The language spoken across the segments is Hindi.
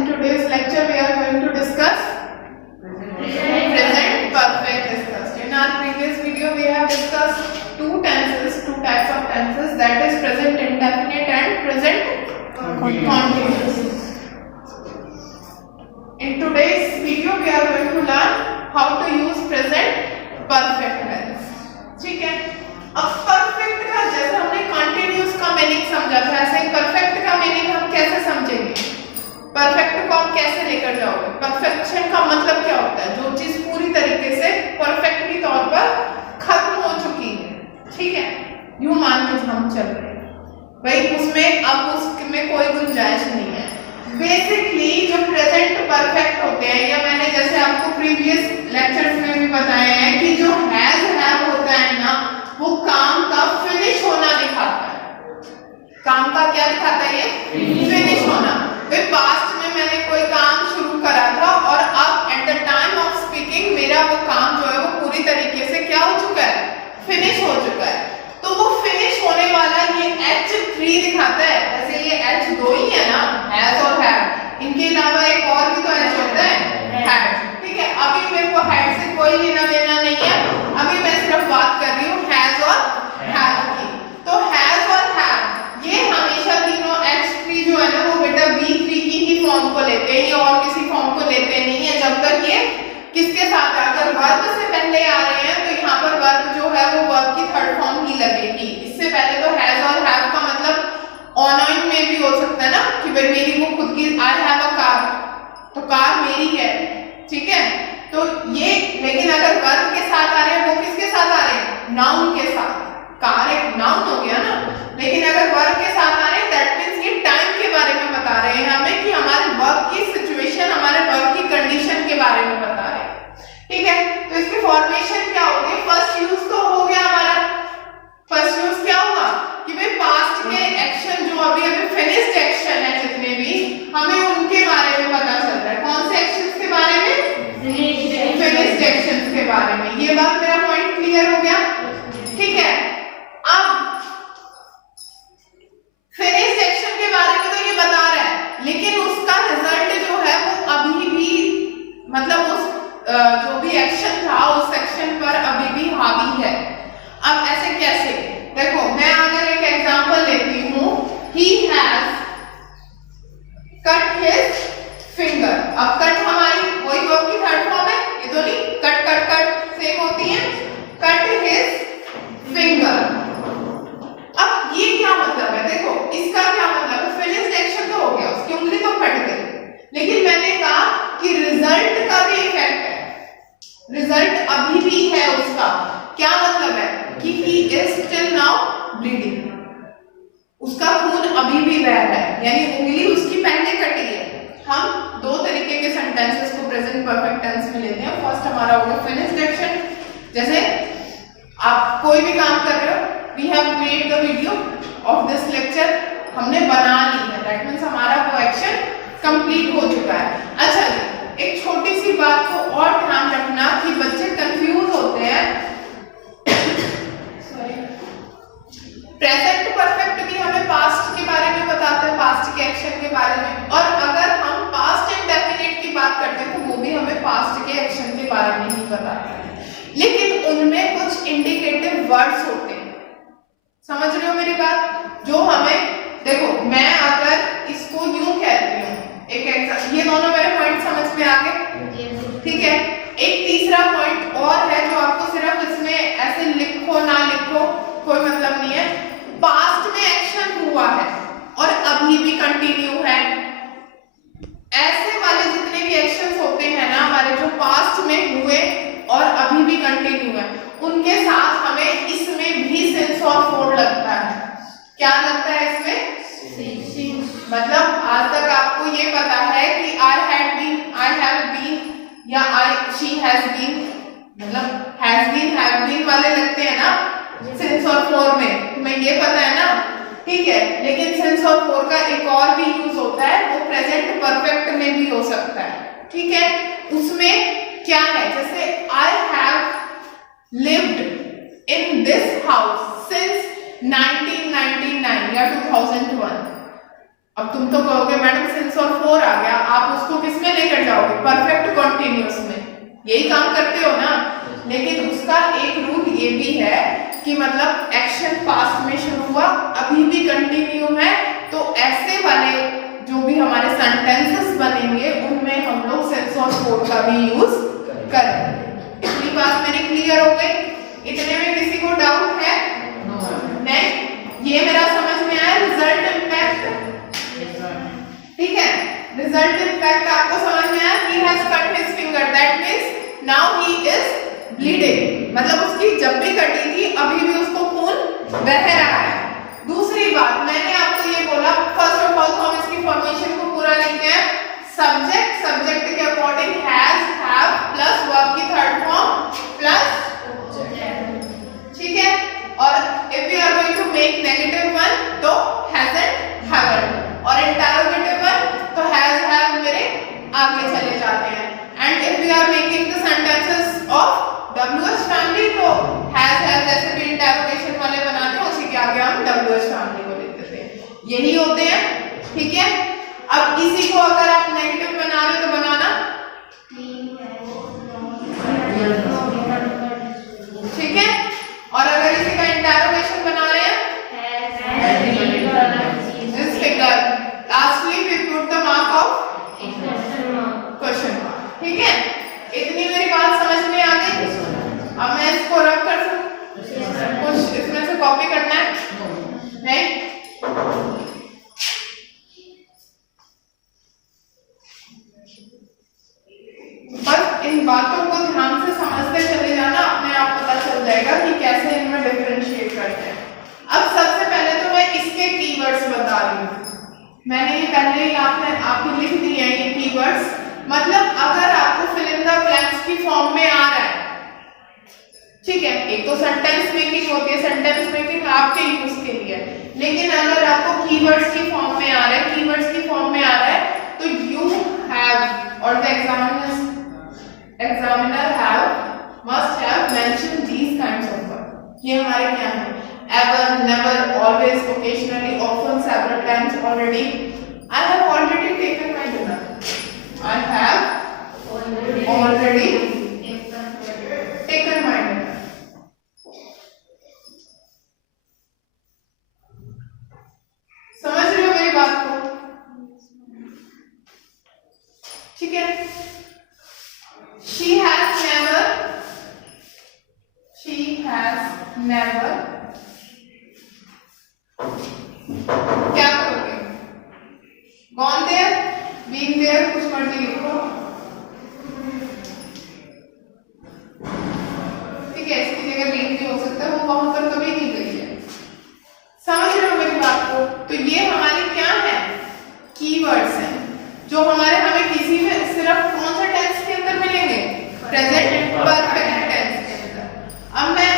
In today's lecture we are going to discuss present perfect discussed. In our previous video we have discussed two types of tenses, that is present indefinite and present continuous. In today's video we are going to learn how to use present perfect tense. ठीक है, अब परफेक्ट का जैसे हमने कंटिन्यूअस का मीनिंग समझा था, ऐसे ही परफेक्ट का मीनिंग हम कैसे समझेंगे? परफेक्ट को आप कैसे लेकर जाओगे? परफेक्शन का मतलब क्या होता है? जो चीज पूरी तरीके से परफेक्टली तौर पर खत्म हो चुकी है, ठीक है, यूं मान के हम चल रहे हैं भाई, उसमें अब उसमें कोई गुंजाइश नहीं है। बेसिकली जो प्रेजेंट परफेक्ट होते हैं, या मैंने जैसे आपको प्रीवियस लेक्चर्स में भी बताया है कि जो हैज हैव होता है ना, वो काम का फिनिश होना दिखाता है। काम का क्या दिखाता है? ये फिनिश होना। वे पास्ट में मैंने कोई काम शुरू करा था और अब at the time of speaking मेरा वो काम जो है वो पूरी तरीके से क्या हो चुका है? फिनिश हो चुका है। तो वो फिनिश होने वाला ये H3 दिखाता है। वैसे ये H2 ही है ना, हैज और हैव, इनके अलावा एक और भी तो H होता है, हैड, ठीक है। अभी मेरे को हैड से कोई लेना देना नहीं है, अभी मैं सिर्फ बात कर रही हूँ हैज और हैव की। तो हैज और हैव ये हमेशा तीनों H3 जो है ना वो बेटा V3 की ही फॉर्म को लेते हैं, ये और किसी फॉर्म को लेते नहीं है जब तक ये किसके साथ आकर वर्ब से पहले आ रहे हैं। तो यहाँ पर वर्ब जो है वो वर्ब की थर्ड फॉर्म ही लगेगी। इससे पहले तो हैज और हैव का मतलब ऑनोइन में भी हो सकता है ना कि भाई मेरी वो खुद की, आई हैव अ कार, तो कार मेरी है, ठीक है। तो ये, लेकिन अगर वर्ब के साथ आ रहे हैं, वो किसके साथ आ रहे हैं? नाउन के साथ। कार एक नाउन हो गया ना, लेकिन अगर वर्ब के साथ आ रहे हैं दैट मींस ये टाइम के बारे में बता रहे हैं हमें कि हमारे वर्ब की सिचुएशन, हमारे वर्ब की कंडीशन के बारे में बता रहे हैं, ठीक है। तो इसके फॉर्मेशन क्या होंगे? फर्स्ट यूज तो हो गया हमारा, फर्स्ट यूज क्या हुआ कि भाई पास्ट के एक्शन जो अभी फिनिश्ड एक्शन है जितने भी, हमें उनके बारे में पता चल रहा है। कौन से एक्शंस के बारे में? फिनिश्ड एक्शंस के बारे में। ये बात मेरा पॉइंट क्लियर हो गया, ठीक है। अब फिनिश्ड एक्शन के बारे में तो ये बता रहा है, लेकिन उसका रिजल्ट जो है वो अभी भी, मतलब उस जो भी एक्शन था उस एक्शन पर अभी भी हावी है। अब ऐसे कैसे? देखो मैं अगर एक एग्जांपल लेती हूँ, he has cut his finger। अब कट हमारी वही वर्ब की थर्ड फॉर्म है, ये तो नहीं, कट कट कट सेम होती है, cut his finger। अब ये क्या मतलब है? देखो इसका क्या मतलब है? फिनिश्ड एक्शन तो हो गया, उसकी उंगली तो कट गई, लेकिन मैंने कहा कि रिजल्ट का भी इफेक्ट है, रिजल्ट अभी भी है उसका। क्या मतलब है? कि he is still now bleeding, उसका खून अभी भी बह रहा है, यानी उंगली उसकी पहले कटी है। हम दो तरीके के सेंटेंसेस को प्रेजेंट परफेक्ट टेंस में लेते हैं। फर्स्ट हमारा होगा फिनिश्ड एक्शन, जैसे आप कोई भी काम कर रहे हो, we have made the video of this lecture, हमने बना ली है, दैट मींस हमारा वो एक्शन कंप्लीट हो चुका है। अच्छा जी, एक छोटी सी बात को और ध्यान रखना कि बच्चे कंफ्यूज होते हैं। प्रेजेंट परफेक्ट भी हमें पास्ट के बारे में बताता है, पास्ट के एक्शन के बारे में, और अगर हम पास्ट इंडेफिनिट की बात करते हैं तो वो भी हमें पास्ट के एक्शन के बारे में ही बताता है, लेकिन उनमें कुछ इंडिकेटिव वर्ड्स होते हैं। समझ रहे हो मेरी बात? जो हमें, देखो मैं अगर इसको यूं कहती हूँ, एक एग्जांपल, ये दोनों मेरे पॉइंट समझ में आ गए, ठीक है। एक तीसरा पॉइंट और है जो आपको सिर्फ इसमें ऐसे लिखो ना लिखो कोई मतलब नहीं है। पास्ट में एक्शन हुआ है और अभी भी कंटिन्यू है, ऐसे वाले जितने भी एक्शंस होते हैं ना हमारे, जो पास्ट में हुए और अभी भी कंटिन्यू है, उनके साथ हमें इसमें भी सिंस और फोर लगता है। क्या लगता है इसमें? मतलब आज तक आपको ये पता है कि I had been, I have been या she has been, मतलब has been, have been वाले लगते हैं ना सिंस और फोर में, तुम्हें ये पता है ना, ठीक है। लेकिन सिंस और फोर का एक और भी यूज होता है, वो प्रेजेंट परफेक्ट में भी हो सकता है, ठीक है। उसमें क्या है? जैसे I have lived in this house since 1999 या 2001। अब तुम तो कहोगे मैडम सिंस और फोर आ गया, आप जाओगे परफेक्ट कंटिन्यूअस में, यही काम करते हो ना। लेकिन उसका एक रूल ये भी है कि मतलब एक्शन पास्ट में शुरू हुआ अभी भी कंटिन्यू है, तो ऐसे वाले जो भी हमारे सेंटेंसेस बनेंगे उनमें हम लोग सेंस और फोर का भी यूज करेंगे। इतनी बात मेरी क्लियर हो गई? इतने में किसी को डाउट है? नहीं? ये मेरा समझ में आया रिजल्ट इम्पैक्ट? ठीक है, रिजल्ट इम्पैक्ट आपको समझ में आया? he has cut his finger, that means now he is bleeding, मतलब उसकी जब भी कटी थी अभी भी उसको खून बह रहा है। दूसरी बात मैंने आपको ये बोला, फर्स्ट ऑफ ऑल तो हम इसकी फॉर्मेशन को पूरा लिखते हैं। सब्जेक्ट, सब्जेक्ट के according has, have plus verb की थर्ड फॉर्म प्लस, ठीक है। और if you are going to make negative one तो हैजंट, हैवंट, और इंटरोगेटिव वन तो हैज, हैव मेरे आगे चले जाते हैं। And if you are making the sentences of WH family तो हैज, हैव जैसे भी इंटरोगेशन वाले बनाते हैं उसी के आगे हम WH फैमिली को लिखते थे, यही होते हैं, ठीक है। अब इसी को अगर आप नेगेटिव बना रहे हो तो बनाना, ठीक है। और अगर इसी का इंटरोगेशन बना रहे हैं this figure, lastly we put the mark of question mark, ठीक है। इतनी मेरी बात समझ में आ गई? अब मैं इसको रख कर कुछ इसमें से कॉपी करना है? नहीं? बस इन बातों को ध्यान से समझते चले जाना, अपने आप पता चल जाएगा कि कैसे इनमें डिफरेंशिएट करते हैं। अब सबसे पहले तो मैं इसके कीवर्ड्स बता रही हूँ। मैंने ये पहले ही आपको लिख दिए हैं ये कीवर्ड्स, मतलब अगर आपको फिल इन द ब्लैंक्स की फॉर्म में आ रहा है, ठीक है, एक तो सेंटेंस मेकिंग होती है, सेंटेंस मेकिंग आपके यूज के लिए, लेकिन अगर आपको कीवर्ड्स की फॉर्म में आ रहा है, कीवर्ड्स की फॉर्म में आ रहा है तो यू हैव और the examiner have must have mention these kinds of word. ये हमारे क्या है? Ever, never, always, occasionally, often, several times, already. I have already taken my dinner, I have already taken my dinner. समझ रहे हो मेरी बात को? ठीक है। She has never क्या करोगे? Gone there, being there, कुछ मर्जी लिखो, ठीक है। इसकी जगह being भी हो सकता है, वो वहां पर कभी नहीं गई है। समझ रहे हो मेरी बात को? तो ये हमारे क्या है? कीवर्ड्स हैं जो हमें किसी में सिर्फ कौन सा टेंस के अंदर मिलेंगे? प्रेजेंट परफेक्ट टेंस के अंदर। अब मैं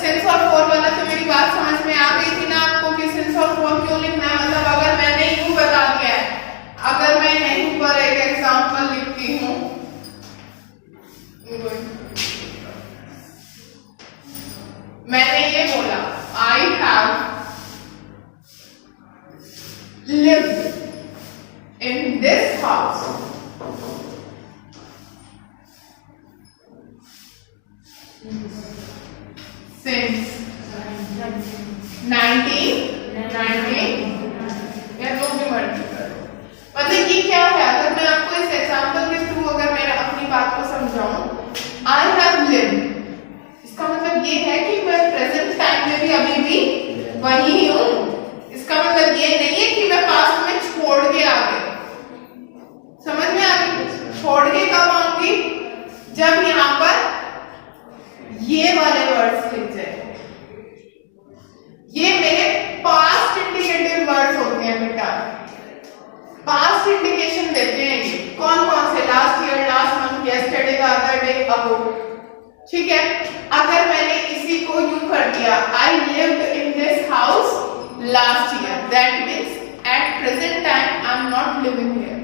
सेंस और फॉर वाला तो मेरी बात समझ में आ गई थी ना आपको कि सेंस और फॉर क्यों लिखना है। मतलब अगर मैंने यूं बता दिया है, अगर मैं यहीं पर एक एग्जांपल लिखती हूँ, मैंने ये बोला I have lived in this house since 1990 या जो भी मर्जी करो। मतलब ये क्या है? अगर मैं आपको इस एग्जांपल के थ्रू अगर मैं अपनी बात को समझाऊं, आई हैव लिव्ड, इसका मतलब ये है कि मैं प्रेजेंट टाइम में भी अभी भी वही हूं। इसका मतलब ये नहीं है कि मैं पास्ट में छोड़ के आ गई। समझ में आ गई? छोड़ के कब आऊंगी? जब यहाँ पर ये वाले वर्ड्स लिख जाए। ये मेरे पास्ट इंडिकेटिव वर्ड्स होते हैं बेटा, पास्ट इंडिकेशन देते हैं ये। कौन कौन से? Last year, last month, yesterday, the other day, ago, ठीक है। अगर मैंने इसी को यूं कर दिया, I lived in this house last year, that means at present time I am not living here.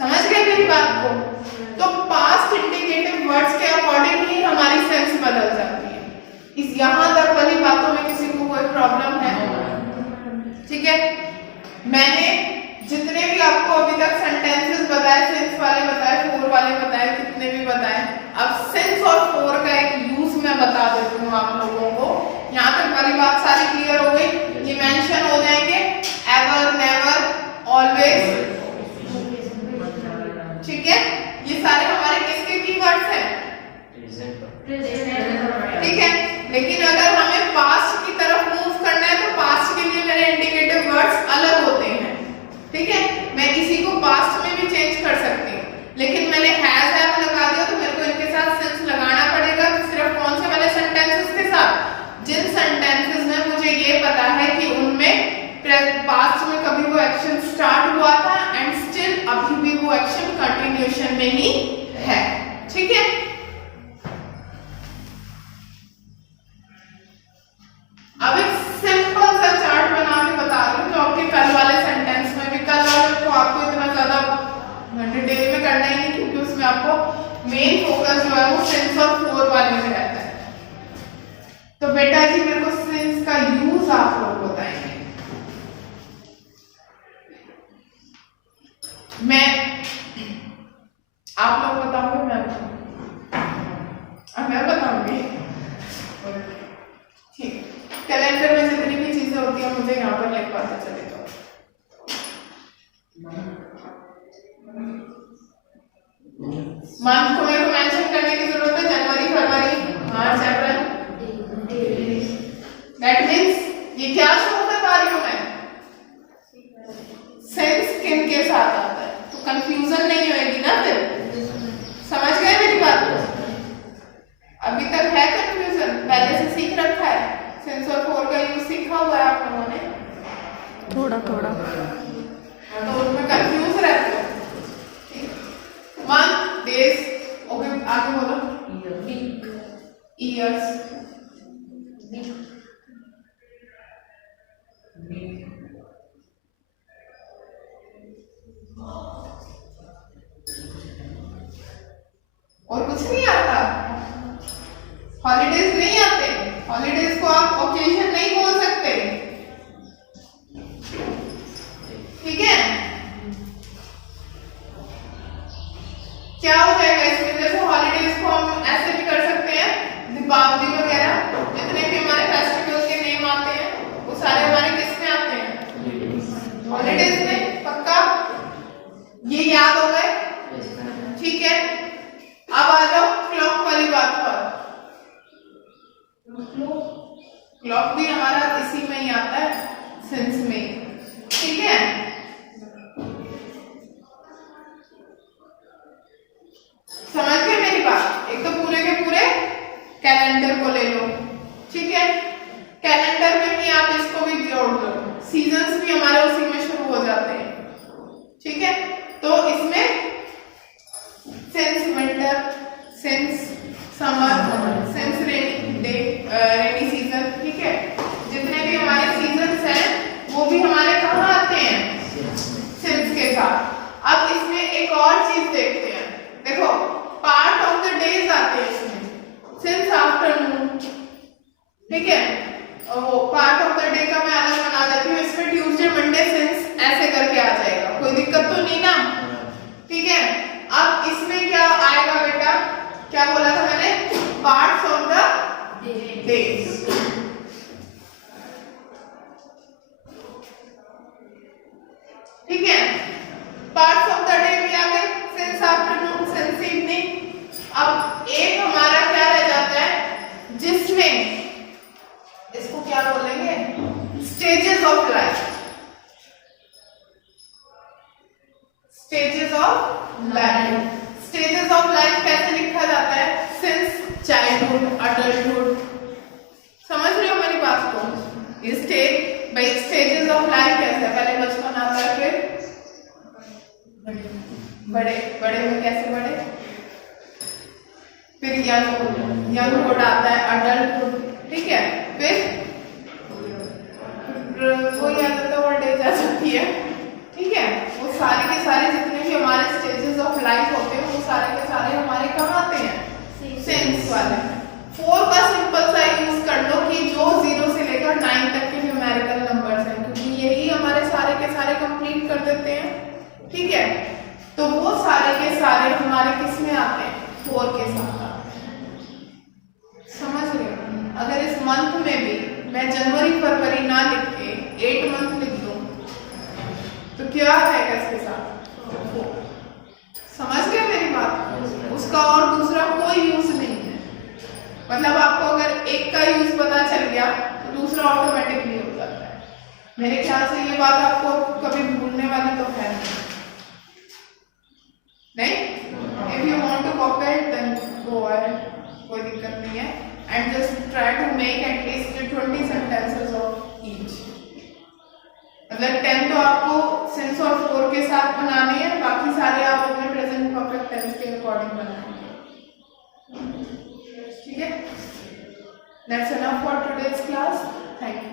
समझ गए मेरी बात को? तो पास्ट इंडिकेटिव वर्ड्स के अकॉर्डिंग ही हमारी सेंस बदल जाती है। इस यहां तक वाली बातों में किसी को कोई प्रॉब्लम है? ठीक है। मैंने जितने भी आपको अभी तक सेंटेंसेस बताए जितने भी बताए। अब सिंस और फॉर का एक यूज मैं बता देती हूँ आप लोगों को। यहाँ तक वाली बात सारी क्लियर हो गई। ये मेंशन हो जाएंगे एवर, नेवर, ऑलवेज, ठीक है। ये सारे हमारे किसके कीवर्ड्स हैं? ठीक है। लेकिन अगर हमें पास्ट की तरफ मूव करना है तो पास्ट के लिए मेरे इंडिकेटिव वर्ड्स अलग होते हैं, ठीक है। मैं इसी को पास्ट में भी चेंज कर सकती हूँ, लेकिन मैंने हैज हैव लगा दिया तो मेरे को इनके साथ सिंस लगाना पड़ेगा। सिर्फ कौन से वाले सेंटेंसेस के साथ? जिन सेंटेंसेस में मुझे ये पता है कि उनमें पास्ट में कभी वो एक्शन स्टार्ट हुआ था एंड स्टिल अभी भी वो एक्शन कंटिन्यूएशन में ही है, ठीक है। अब एक सिंपल सा चार्ट बना के बता रही हूँ जो आपके कल वाले सेंटेंस में भी, कल वाले तो आपको इतना ज्यादा डिटेल में करना ही नहीं क्योंकि उसमें आपको मेन फोकस जो है वो सिंस और फॉर वाले में रहता है। तो बेटा जी मेरे को सिंस का यूज आप लोग बताएंगे। मैं आप लोग बताओगे, मैं बताऊंगी, ठीक। कैलेंडर में जितनी भी चीजें होती हैं मुझे यहाँ पर लिख पाता चलेगा। मंथ को मेरे को मेंशन करने की जरूरत है, जनवरी, फरवरी, मार्च, अप्रैल। दैट मीन्स ये क्या शो करवा रही हूं मैं? सेंस किन के साथ आता है, तो कंफ्यूजन नहीं होएगी ना फिर। समझ गए मेरी बात को? अभी तक है कंफ्यूजन? पहले से सीख रखा है? सेंस और फॉर का यूज सीखा हुआ है आप लोगों ने? थोड़ा थोड़ा। तो उसमें कंफ्यूज रहते हो। मंथ, डेज, ओके आगे बोलो। वीक, ईयर्स, और कुछ नहीं आता। हॉलीडेज नहीं आते। हॉलीडेज को आप ओकेजन नहीं बोल सकते, ठीक है। क्या हो जाएगा इसमें? देखो हॉलीडेज को हम ऐसे भी कर सकते हैं, दीपावली वगैरह जितने भी हमारे फेस्टिवल के नेम आते हैं वो सारे हमारे किस में आते हैं? हॉलीडेज में। पक्का ये याद हो गए, ठीक है। अब आ जाओ क्लॉक वाली बात पर। क्लॉक भी हमारा इसी में ही आता है, सिंस में, ठीक है। समझ गए मेरी बात? एक तो पूरे के पूरे कैलेंडर को ले लो, ठीक है। कैलेंडर में भी आप इसको भी जोड़ दो, सीजन्स भी हमारे उसी में शुरू हो जाते हैं, ठीक है। तो इसमें since winter, since summer, since rainy season, ठीक है। जितने भी हमारे सीजन्स हैं वो भी हमारे कहाँ आते हैं? सिंस के साथ। अब इसमें एक और चीज देखते हैं। देखो पार्ट ऑफ द डेज आते हैं इसमें, सिंस आफ्टरनून, ठीक है। वो पार्ट ऑफ द डे का मैं अलग बना देती हूँ। इसमें ट्यूसडे, मंडे, सिंस ऐसे करके आ जाएगा, कोई दिक्कत तो नहीं ना, ठीक है। अब इसमें क्या आएगा बेटा? क्या बोला था मैंने? पार्ट्स ऑफ द डेज, ठीक है। पार्ट्स ऑफ द डे भी आ गए, सिंस आफ्टरनून, सिंस इवनिंग। अब एक हमारा क्या रह जाता है जिसमें इसको क्या बोलेंगे? Stages of life. Stages of life. Stages of life कैसे लिखा जाता है? Since childhood, adulthood. समझ रहे हो मेरी बात को? स्टेज भाई, स्टेजेस ऑफ लाइफ कैसे? पहले बचपन आता है, फिर बड़े, बड़े में कैसे बड़े, फिर यंगहुड आता है, अडल्टहुड, ठीक है। फिर वो याद आता ओल्ड एज आ सकती है, ठीक है। वो सारे के सारे जितने भी हमारे स्टेजेस ऑफ लाइफ होते हैं वो सारे के सारे हमारे कहाँ आते हैं? सिंस वाले। 4 का सिंपल सा यूज कर लो कि जो 0 से लेकर 9 तक के न्यूमेरिकल नंबर्स हैं, क्योंकि यही हमारे सारे के सारे कंप्लीट कर देते हैं, ठीक है। तो वो सारे के सारे हमारे किस में आते हैं? 4 के साथ आता है। समझ रहे हो? अगर इस मंथ में भी मैं जनवरी फरवरी ना लिख के 8 मंथ लिख दूं तो क्या आ जाएगा इसके साथ? 4। समझ गए मेरी बात? उसका और दूसरा कोई यूज नहीं है। मतलब आपको अगर एक का यूज पता चल गया तो दूसरा ऑटोमेटिकली हो जाता है। मेरे ख्याल से ये बात आपको कभी भूलने वाली तो है नहीं? If you want to copy it then go ahead, कोई दिक्कत नहीं है। And just try to make at least 20 sentences of each. मतलब 10 तो आपको सिंस और फोर के साथ बनानी है, बाकी सारे आप अपने प्रेजेंट परफेक्ट टेंस के अकॉर्डिंग बनाएंगे। ठीक है? That's enough for today's class. Thank you.